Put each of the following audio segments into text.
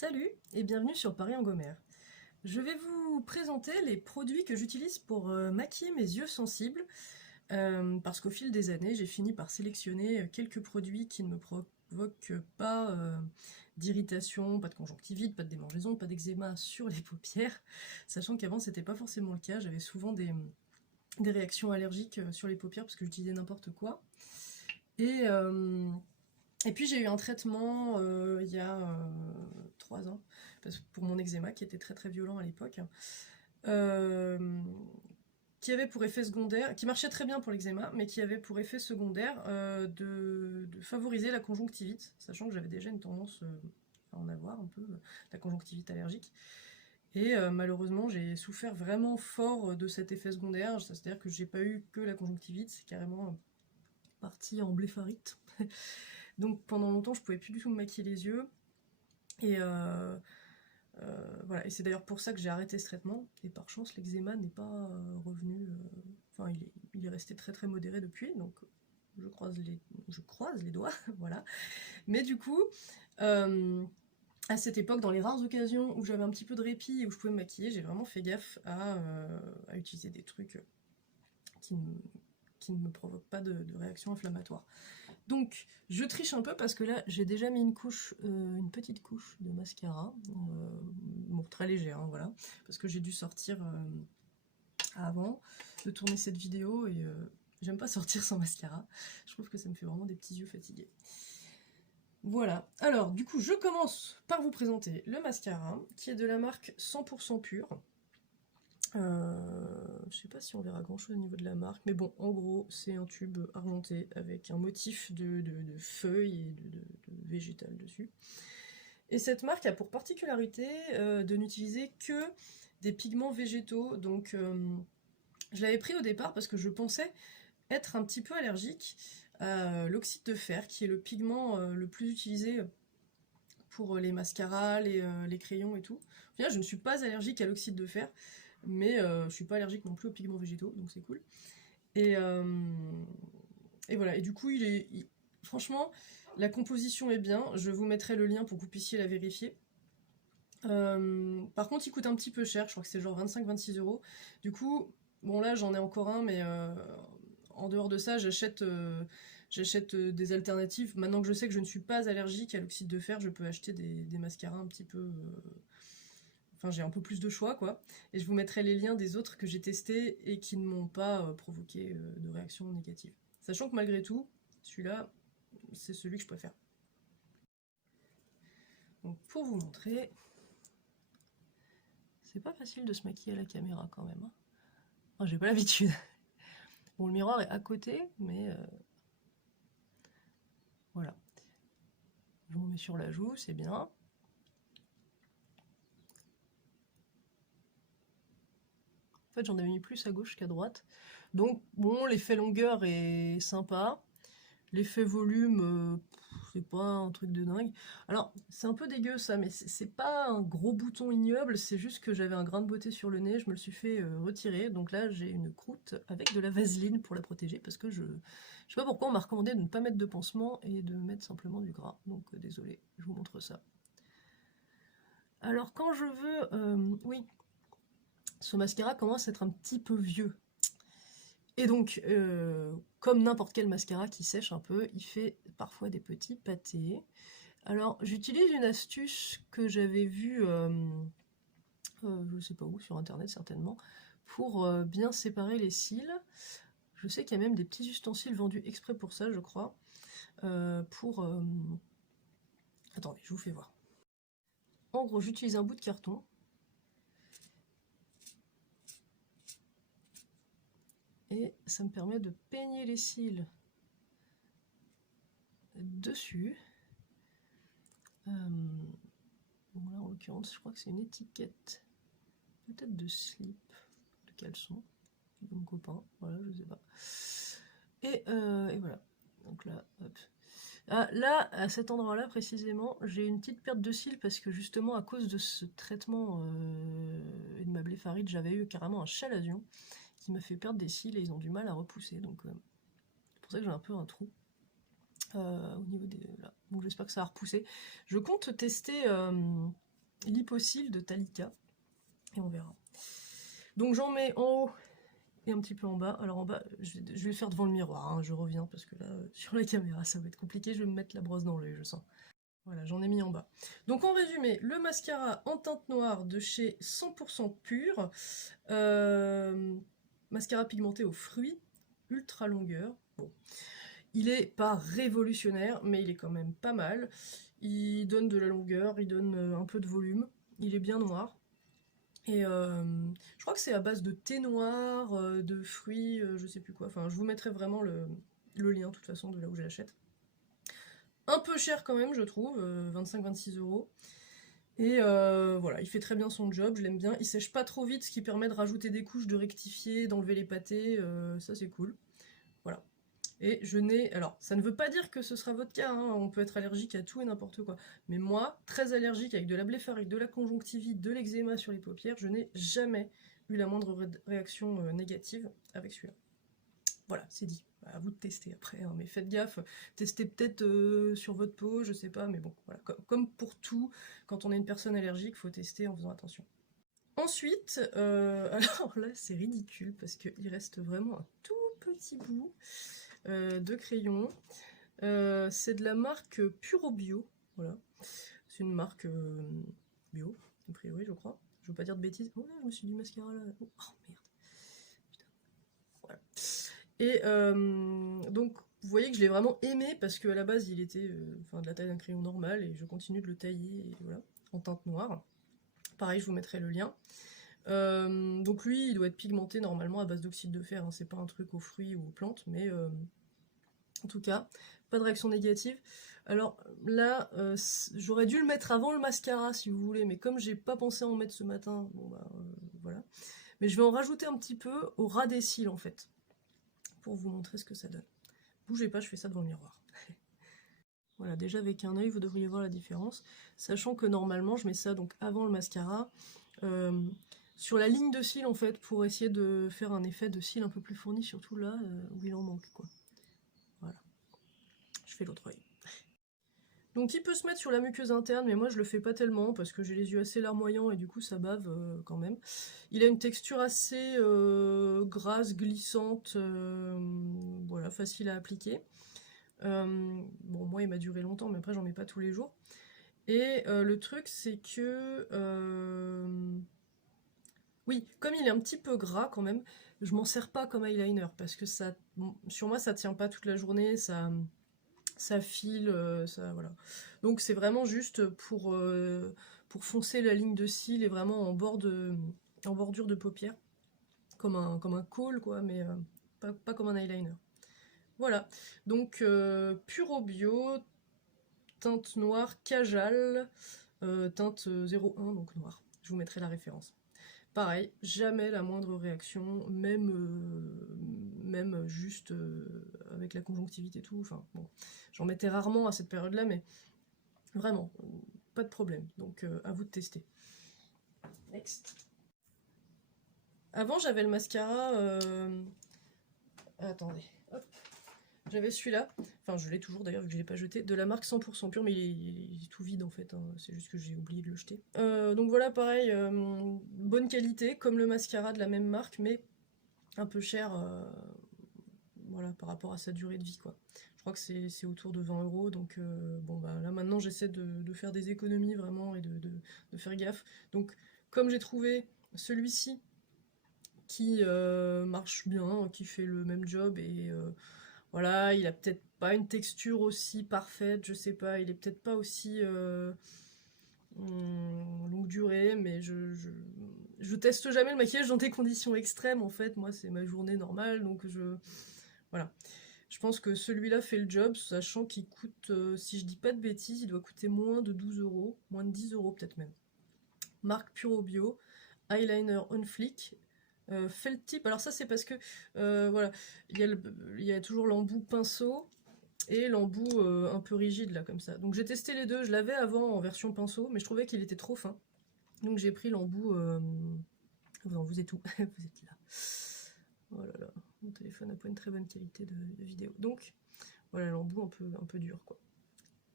Salut et bienvenue sur Paris en Gomère. Je vais vous présenter les produits que j'utilise pour maquiller mes yeux sensibles, parce qu'au fil des années, j'ai fini par sélectionner quelques produits qui ne me provoquent pas d'irritation, pas de conjonctivite, pas de démangeaison, pas d'eczéma sur les paupières, sachant qu'avant c'était pas forcément le cas, j'avais souvent des réactions allergiques sur les paupières parce que j'utilisais n'importe quoi. Et puis j'ai eu un traitement il y a 3 ans, pour mon eczéma qui était très très violent à l'époque, qui avait pour effet secondaire, qui marchait très bien pour l'eczéma, mais qui avait pour effet secondaire de favoriser la conjonctivite, sachant que j'avais déjà une tendance à en avoir un peu, la conjonctivite allergique. Et malheureusement j'ai souffert vraiment fort de cet effet secondaire, c'est-à-dire que j'ai pas eu que la conjonctivite, c'est carrément parti en blépharite. Donc pendant longtemps, je pouvais plus du tout me maquiller les yeux. Et voilà. Et c'est d'ailleurs pour ça que j'ai arrêté ce traitement. Et par chance, l'eczéma n'est pas revenu. Enfin, il est resté très très modéré depuis. Donc je croise les doigts. Voilà. Mais du coup, à cette époque, dans les rares occasions où j'avais un petit peu de répit et où je pouvais me maquiller, j'ai vraiment fait gaffe à utiliser des trucs qui ne me provoquent pas de réaction inflammatoire. Donc, je triche un peu parce que là, j'ai déjà mis une petite couche de mascara, bon, très léger, hein, voilà, parce que j'ai dû sortir avant de tourner cette vidéo et j'aime pas sortir sans mascara. Je trouve que ça me fait vraiment des petits yeux fatigués. Voilà, alors du coup, je commence par vous présenter le mascara, qui est de la marque 100% pur. Je sais pas si on verra grand chose au niveau de la marque, mais bon, en gros, c'est un tube argenté avec un motif de feuilles et de végétal dessus. Et cette marque a pour particularité de n'utiliser que des pigments végétaux, donc je l'avais pris au départ parce que je pensais être un petit peu allergique à l'oxyde de fer, qui est le pigment le plus utilisé pour les mascaras, les crayons et tout. Au final, je ne suis pas allergique à l'oxyde de fer, mais je suis pas allergique non plus aux pigments végétaux, donc c'est cool. Et, voilà, et du coup, franchement, la composition est bien, je vous mettrai le lien pour que vous puissiez la vérifier. Par contre, il coûte un petit peu cher, je crois que c'est genre 25-26 €. Du coup, bon là j'en ai encore un, mais en dehors de ça, j'achète des alternatives. Maintenant que je sais que je ne suis pas allergique à l'oxyde de fer, je peux acheter des mascaras un petit peu... Enfin, j'ai un peu plus de choix, quoi. Et je vous mettrai les liens des autres que j'ai testés et qui ne m'ont pas provoqué de réaction négative. Sachant que malgré tout, celui-là, c'est celui que je préfère. Donc pour vous montrer, c'est pas facile de se maquiller à la caméra quand même. Hein. Enfin, j'ai pas l'habitude. Bon, le miroir est à côté, mais voilà. Je vous mets sur la joue, c'est bien. En fait, j'en avais mis plus à gauche qu'à droite. Donc, bon, l'effet longueur est sympa. L'effet volume, c'est pas un truc de dingue. Alors, c'est un peu dégueu ça, mais c'est pas un gros bouton ignoble, c'est juste que j'avais un grain de beauté sur le nez, je me le suis fait retirer. Donc là, j'ai une croûte avec de la vaseline pour la protéger, parce que je sais pas pourquoi on m'a recommandé de ne pas mettre de pansement et de mettre simplement du gras. Donc désolé, je vous montre ça. Alors quand je veux... oui, ce mascara commence à être un petit peu vieux. Et donc, comme n'importe quel mascara qui sèche un peu, il fait parfois des petits pâtés. Alors, j'utilise une astuce que j'avais vue, je sais pas où, sur internet certainement, pour bien séparer les cils. Je sais qu'il y a même des petits ustensiles vendus exprès pour ça, je crois. Attendez, je vous fais voir. En gros, j'utilise un bout de carton. Et ça me permet de peigner les cils dessus. Bon, là, en l'occurrence, je crois que c'est une étiquette, peut-être de slip, de caleçon, de mon copain, voilà, je sais pas. Et voilà, donc là, hop. Ah, là, à cet endroit-là, précisément, j'ai une petite perte de cils parce que justement, à cause de ce traitement et de ma blépharite, j'avais eu carrément un chalazion qui m'a fait perdre des cils et ils ont du mal à repousser, donc c'est pour ça que j'ai un peu un trou. Au niveau des... Là. Donc j'espère que ça va repousser. Je compte tester Lipocil de Talika, et on verra. Donc j'en mets en haut et un petit peu en bas. Alors en bas, je vais le faire devant le miroir, hein, je reviens, parce que là, sur la caméra, ça va être compliqué, je vais me mettre la brosse dans l'œil, je sens. Voilà, j'en ai mis en bas. Donc en résumé, le mascara en teinte noire de chez 100% Pur, mascara pigmenté aux fruits, ultra longueur. Bon, il est pas révolutionnaire, mais il est quand même pas mal. Il donne de la longueur, il donne un peu de volume, il est bien noir. Et je crois que c'est à base de thé noir, de fruits, je sais plus quoi. Enfin, je vous mettrai vraiment le lien, de toute façon, de là où je l'achète. Un peu cher quand même, je trouve, 25-26 €. Et voilà, il fait très bien son job, je l'aime bien. Il sèche pas trop vite, ce qui permet de rajouter des couches, de rectifier, d'enlever les pâtés, ça c'est cool. Voilà. Et je n'ai... Alors, ça ne veut pas dire que ce sera votre cas, hein, on peut être allergique à tout et n'importe quoi. Mais moi, très allergique avec de la blépharite, de la conjonctivite, de l'eczéma sur les paupières, je n'ai jamais eu la moindre réaction négative avec celui-là. Voilà, c'est dit. À vous de tester après, hein, mais faites gaffe, testez peut-être sur votre peau, je sais pas, mais bon, voilà. Comme pour tout, quand on est une personne allergique, il faut tester en faisant attention. Ensuite, alors là c'est ridicule parce qu'il reste vraiment un tout petit bout de crayon. C'est de la marque Puro Bio, voilà. C'est une marque bio, a priori je crois. Je veux pas dire de bêtises. Oh là, je me suis dit mascara là. Oh merde. Putain. Voilà. Et donc vous voyez que je l'ai vraiment aimé parce qu'à la base il était de la taille d'un crayon normal et je continue de le tailler et voilà, en teinte noire. Pareil, je vous mettrai le lien. Donc lui, il doit être pigmenté normalement à base d'oxyde de fer, hein. C'est pas un truc aux fruits ou aux plantes, mais en tout cas, pas de réaction négative. Alors là, j'aurais dû le mettre avant le mascara si vous voulez, mais comme j'ai pas pensé à en mettre ce matin, bon bah voilà. Mais je vais en rajouter un petit peu au ras des cils en fait, pour vous montrer ce que ça donne. Bougez pas, je fais ça devant le miroir. Voilà, déjà avec un œil, vous devriez voir la différence, sachant que normalement, je mets ça donc avant le mascara, sur la ligne de cils en fait, pour essayer de faire un effet de cils un peu plus fourni, surtout là où il en manque quoi. Voilà, je fais l'autre œil. Donc il peut se mettre sur la muqueuse interne, mais moi je le fais pas tellement parce que j'ai les yeux assez larmoyants et du coup ça bave quand même. Il a une texture assez grasse, glissante, voilà, facile à appliquer. Bon, moi il m'a duré longtemps, mais après j'en mets pas tous les jours. Et le truc c'est que... oui, comme il est un petit peu gras quand même, je m'en sers pas comme eyeliner parce que ça, sur moi ça tient pas toute la journée, ça file, ça voilà. Donc c'est vraiment juste pour foncer la ligne de cils et vraiment en bordure de paupière, comme un col quoi, mais pas comme un eyeliner. Voilà, donc Puro Bio, teinte noire Kajal, teinte 01, donc noir. Je vous mettrai la référence. Pareil, jamais la moindre réaction, même juste avec la conjonctivite et tout. Enfin, bon, j'en mettais rarement à cette période-là, mais vraiment, pas de problème. Donc, à vous de tester. Next. Avant, j'avais le mascara... attendez, hop. J'avais celui-là, enfin je l'ai toujours d'ailleurs vu que je l'ai pas jeté, de la marque 100% Pur, mais il est tout vide en fait, hein. C'est juste que j'ai oublié de le jeter. Donc voilà, pareil, bonne qualité, comme le mascara de la même marque, mais un peu cher voilà, par rapport à sa durée de vie quoi. Je crois que c'est autour de 20 €, donc bon bah là maintenant j'essaie de faire des économies vraiment et de faire gaffe. Donc comme j'ai trouvé celui-ci qui marche bien, qui fait le même job et voilà, il a peut-être pas une texture aussi parfaite, je sais pas, il est peut-être pas aussi longue durée, mais je teste jamais le maquillage dans des conditions extrêmes en fait, moi c'est ma journée normale, donc voilà. Je pense que celui-là fait le job, sachant qu'il coûte, si je dis pas de bêtises, il doit coûter moins de 12 €, moins de 10 € peut-être même. Marque Puro Bio, eyeliner on flick, felt tip. Alors ça c'est parce que voilà, il y a toujours l'embout pinceau et l'embout un peu rigide là comme ça. Donc j'ai testé les deux, je l'avais avant en version pinceau, mais je trouvais qu'il était trop fin. Donc j'ai pris l'embout... vous êtes où? Vous êtes là. Oh là là, mon téléphone n'a pas une très bonne qualité de vidéo. Donc voilà l'embout un peu dur quoi.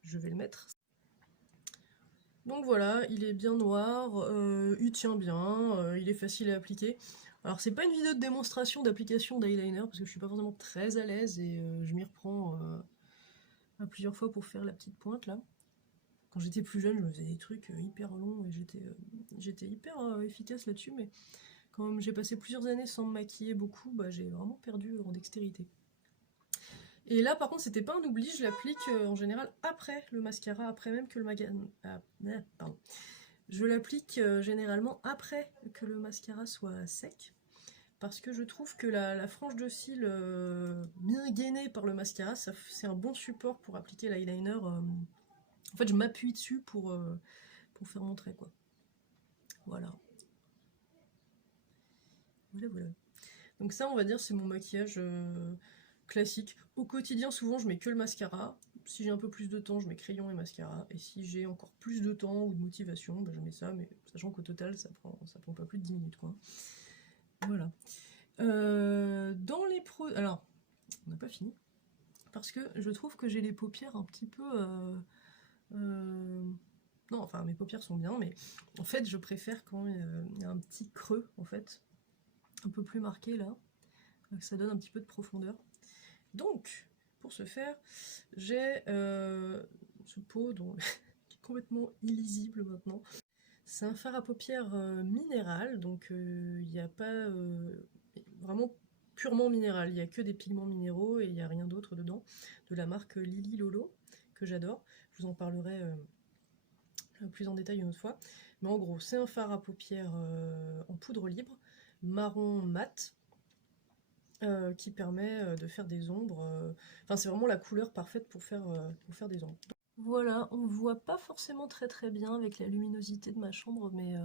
Je vais le mettre. Donc voilà, il est bien noir, il tient bien, il est facile à appliquer. Alors c'est pas une vidéo de démonstration d'application d'eyeliner, parce que je suis pas forcément très à l'aise et je m'y reprends à plusieurs fois pour faire la petite pointe là. Quand j'étais plus jeune, je me faisais des trucs hyper longs et j'étais hyper efficace là-dessus, mais quand j'ai passé plusieurs années sans me maquiller beaucoup, bah, j'ai vraiment perdu en dextérité. Et là, par contre, c'était pas un oubli, je l'applique en général après le mascara, après même que le pardon. Je l'applique généralement après que le mascara soit sec, parce que je trouve que la frange de cils bien gainée par le mascara, c'est un bon support pour appliquer l'eyeliner. En fait, je m'appuie dessus pour faire mon trait, quoi. Voilà. Voilà, voilà. Donc ça, on va dire, c'est mon maquillage classique. Au quotidien, souvent, je mets que le mascara. Si j'ai un peu plus de temps, je mets crayon et mascara. Et si j'ai encore plus de temps ou de motivation, bah, je mets ça, mais sachant qu'au total, ça prend pas plus de 10 minutes, quoi. Voilà. Dans les produits... Alors, on n'a pas fini. Parce que je trouve que j'ai les paupières un petit peu... Non, enfin, mes paupières sont bien, mais en fait, je préfère quand il y a un petit creux, en fait, un peu plus marqué, là. Ça donne un petit peu de profondeur. Donc, pour ce faire, j'ai ce pot qui est complètement illisible maintenant. C'est un fard à paupières minéral, donc il n'y a pas vraiment purement minéral, il n'y a que des pigments minéraux et il n'y a rien d'autre dedans, de la marque Lily Lolo, que j'adore. Je vous en parlerai plus en détail une autre fois. Mais en gros, c'est un fard à paupières en poudre libre, marron mat, qui permet de faire des ombres. Enfin, c'est vraiment la couleur parfaite pour faire des ombres. Voilà, on voit pas forcément très très bien avec la luminosité de ma chambre, mais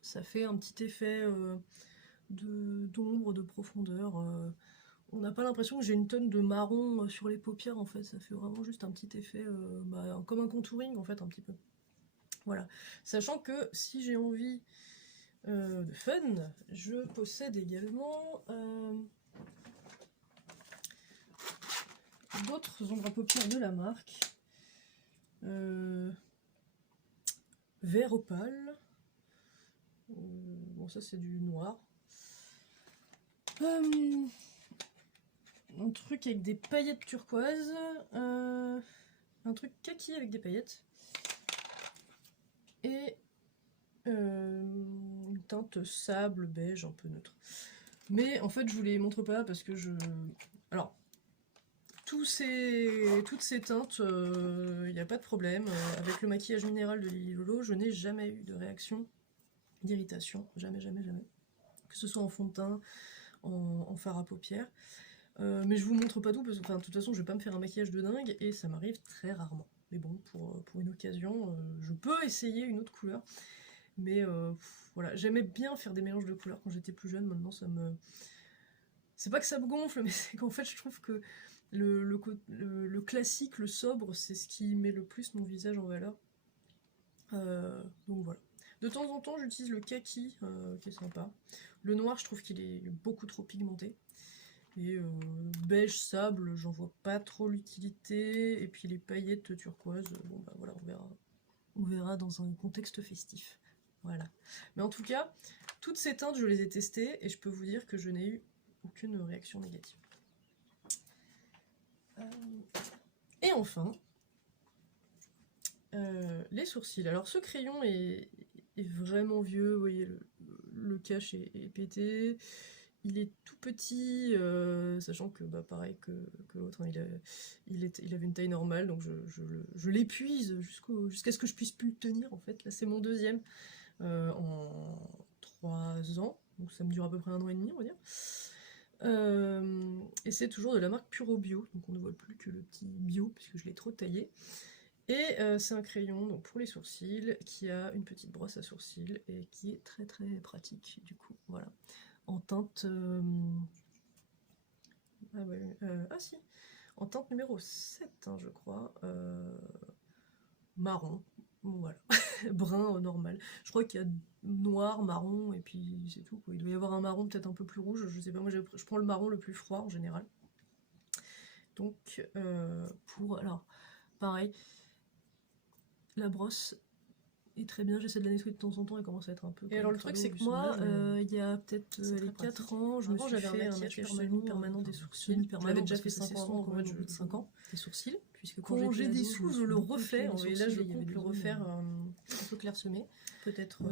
ça fait un petit effet d'ombre, de profondeur. On n'a pas l'impression que j'ai une tonne de marron sur les paupières en fait, ça fait vraiment juste un petit effet comme un contouring en fait un petit peu. Voilà, sachant que si j'ai envie de fun, je possède également d'autres ombres à paupières de la marque. Vert opale. Bon, ça c'est du noir. Un truc avec des paillettes turquoises. Un truc kaki avec des paillettes. Et une teinte sable beige un peu neutre. Mais en fait, je vous les montre pas parce que je... Alors, toutes ces teintes, il n'y a pas de problème. Avec le maquillage minéral de Lily Lolo, je n'ai jamais eu de réaction d'irritation. Jamais, jamais, jamais. Que ce soit en fond de teint, en fard à paupières. Mais je vous montre pas tout, parce que de toute façon, je vais pas me faire un maquillage de dingue, et ça m'arrive très rarement. Mais bon, pour une occasion, je peux essayer une autre couleur. Mais voilà, j'aimais bien faire des mélanges de couleurs quand j'étais plus jeune, maintenant ça me... C'est pas que ça me gonfle, mais c'est qu'en fait je trouve que le classique, le sobre, c'est ce qui met le plus mon visage en valeur. Donc voilà. De temps en temps, j'utilise le kaki, qui est sympa. Le noir, je trouve qu'il est beaucoup trop pigmenté. Et beige sable, j'en vois pas trop l'utilité. Et puis les paillettes turquoises, bon bah voilà, on verra dans un contexte festif. Voilà. Mais en tout cas, toutes ces teintes, je les ai testées et je peux vous dire que je n'ai eu aucune réaction négative. Et enfin, les sourcils. Alors ce crayon est vraiment vieux, vous voyez, le cache est pété. Il est tout petit, sachant que, bah, pareil que l'autre, hein, il avait une taille normale, donc je l'épuise jusqu'à ce que je puisse plus le tenir, en fait. Là, c'est mon deuxième en 3 ans, donc ça me dure à peu près 1 an et demi, on va dire. Et c'est toujours de la marque Puro Bio, donc on ne voit plus que le petit bio, puisque je l'ai trop taillé. Et c'est un crayon donc pour les sourcils, qui a une petite brosse à sourcils, et qui est très très pratique, du coup, voilà. En teinte... si, en teinte numéro 7, hein, je crois, marron, bon, voilà, brun normal. Je crois qu'il y a noir, marron, et puis c'est tout, quoi. Il doit y avoir un marron peut-être un peu plus rouge, je sais pas, moi je prends le marron le plus froid en général. Donc, alors, pareil, la brosse est très bien, j'essaie de la nettoyer de temps en temps, elle commence à être un peu... Et alors le truc c'est que moi, il y a peut-être les 4 ans, je me suis fait un maquillage permanent des sourcils. Je l'avais déjà fait 5 ans, en fait, au bout de 5 ans. Des sourcils, puisque quand j'ai des sous, je le refais, et là je compte le refaire un peu clairsemé. peut-être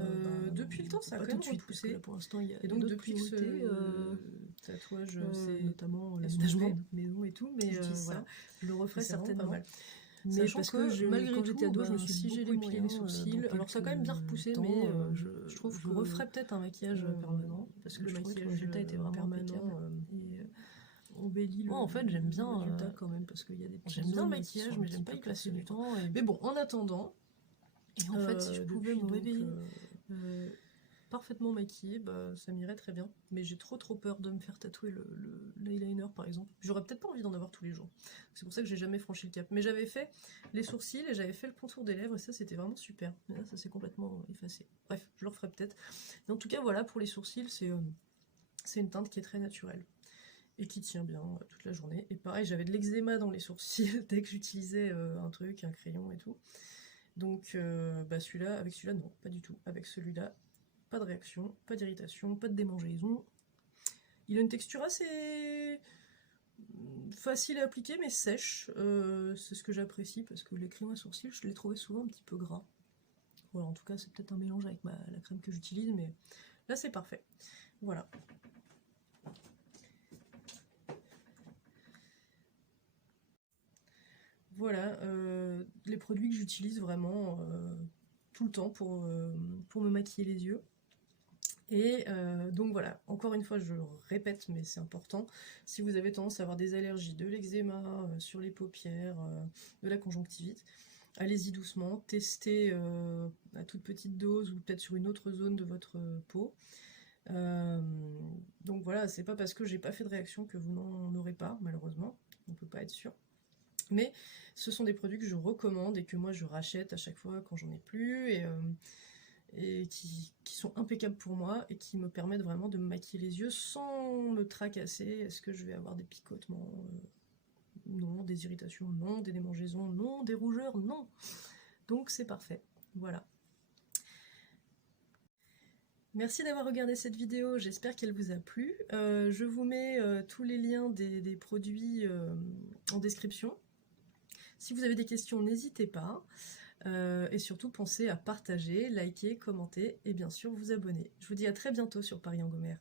depuis le temps, ça a quand même repoussé. Pour l'instant, il y a et donc depuis que ce tatouage, c'est notamment l'aménagement de maison et tout, mais voilà, je le referai certainement. Mais parce que malgré quand j'étais ado, je me suis si j'ai beaucoup épilé les sourcils. alors ça a quand même bien repoussé, mais je trouve que je referais peut-être un maquillage permanent, parce que le résultat était vraiment permanent et embellit le... Moi en fait j'aime bien résultat quand même, parce qu'il y a des j'aime bien le maquillage, mais j'aime pas y passer du temps. Mais bon, en attendant, et en fait si je pouvais me réveiller parfaitement maquillée, bah, ça m'irait très bien. Mais j'ai trop peur de me faire tatouer l'eyeliner par exemple. J'aurais peut-être pas envie d'en avoir tous les jours. C'est pour ça que j'ai jamais franchi le cap. Mais j'avais fait les sourcils et j'avais fait le contour des lèvres et ça c'était vraiment super. Mais là ça s'est complètement effacé. Bref, je le referai peut-être. En tout cas voilà, pour les sourcils, c'est une teinte qui est très naturelle et qui tient bien toute la journée. Et pareil, j'avais de l'eczéma dans les sourcils dès que j'utilisais un truc, un crayon et tout. Donc bah avec celui-là non, pas du tout. Avec celui-là, pas de réaction, pas d'irritation, pas de démangeaison. Il a une texture assez facile à appliquer mais sèche. C'est ce que j'apprécie parce que les crèmes à sourcils, je les trouvais souvent un petit peu gras. Voilà, en tout cas c'est peut-être un mélange avec la crème que j'utilise, mais là c'est parfait. Voilà. Voilà, les produits que j'utilise vraiment tout le temps pour me maquiller les yeux. Et donc voilà, encore une fois je répète mais c'est important, si vous avez tendance à avoir des allergies, de l'eczéma, sur les paupières, de la conjonctivite, allez-y doucement, testez à toute petite dose ou peut-être sur une autre zone de votre peau. Donc voilà, c'est pas parce que j'ai pas fait de réaction que vous n'en aurez pas, malheureusement, on peut pas être sûr. Mais ce sont des produits que je recommande et que moi je rachète à chaque fois quand j'en ai plus, et qui sont impeccables pour moi et qui me permettent vraiment de me maquiller les yeux sans me tracasser. Est-ce que je vais avoir des picotements? Non. Des irritations? Non. Des démangeaisons? Non. Des rougeurs? Non. Donc c'est parfait. Voilà. Merci d'avoir regardé cette vidéo, j'espère qu'elle vous a plu. Je vous mets tous les liens des produits en description. Si vous avez des questions, n'hésitez pas. Et surtout, pensez à partager, liker, commenter et bien sûr vous abonner. Je vous dis à très bientôt sur Paris-en-Gomère.